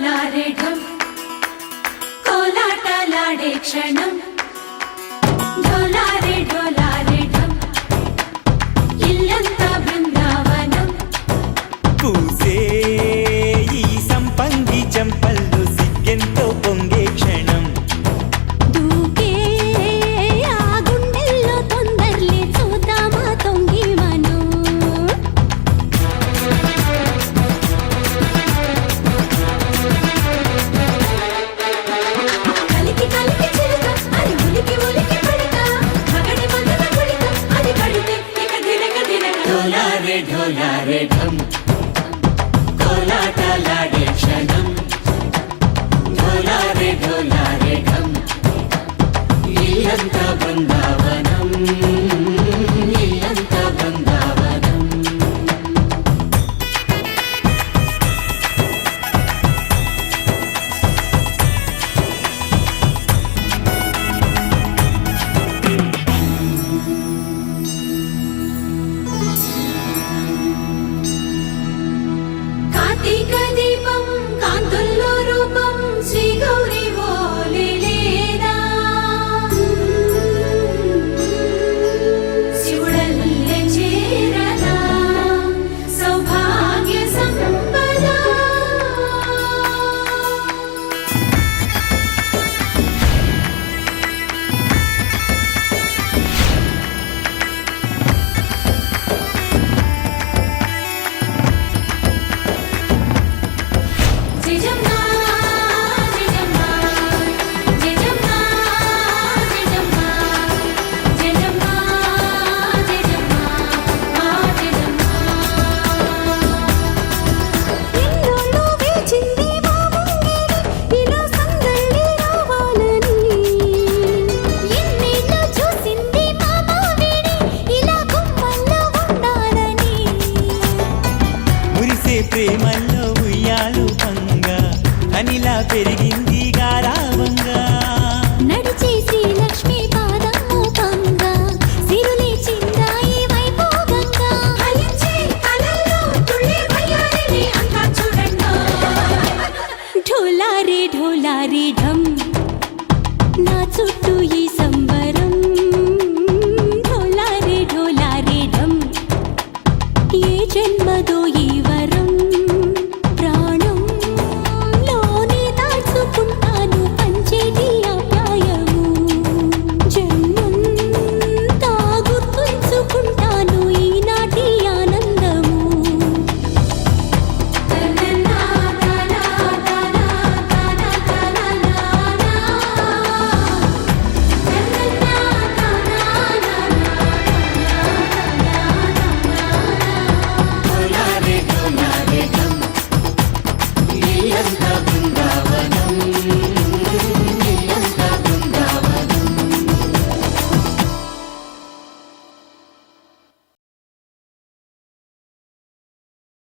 ढोलारे ढम कोलाटलाडे क्षणं ढोलारे ढोलारे ढम इल्लंता बृंदावनं పూసే ఈ సంపంగి చంపల్లో సిగ్గెంతో పొంగే క్షణం దూకే ఆ గుండెల్లో తొందర్లే చూద్దామా తొంగి మనం కలికి కలికి చిలుక అది ఉలికి ఉలికి పడక మగడి మగన గుడిక అది పడితే ఇక దినక దినక ढोलारे ढोलारे ढम కోలాటలాడే క్షణం ढोलारे ढोलारे ढम ఇల్లంతా బృందావనం ఇల్లంతా బృందావనం కార్తీక దీపం కాంతుల్లో రూపం శ్రీ గౌరీ ఓలేలేదా శివుడల్లే చేరదా సౌభాగ్య సంపద జయజమ్మా జయజమ్మా జయజమ్మా జయజమ్మా జయజమ్మా జయజమ్మా మా జయజమ్మా ఎన్నోళ్ళు వేచింది మా ముంగిలి ఇలా సందడి రావాలని ఎన్నేళ్ళు చూసింది మా మావిడి ఇలా గుమ్మల్లో ఉండాలని మురిసే ప్రేమల్లో ఉయ్యాలు పంగా అనిలా పెరిగింది గారావంగా నడిచే శ్రీలక్ష్మి పాదము పంగా సిరులే చిందాయి వైభోగంగా ఫలించే కలల్లో తుళ్ళే వయ్యారిని అంతా చూడండి ఢోలారే ఢోలారే ఢమ్ నా చుట్టూ ఈ సంబరం ఢోలారే ఢోలారే ఢమ్ ఏ జన్మదో ఈ వరం ప్రాణం లోనే దాచుకుంటాను పంచేటి ఆప్యాయము జన్మం గుర్తుంచుకుంటాను ఈనాటి ఆనందము ढोलारे ढोलारे ढम ఇల్లంతా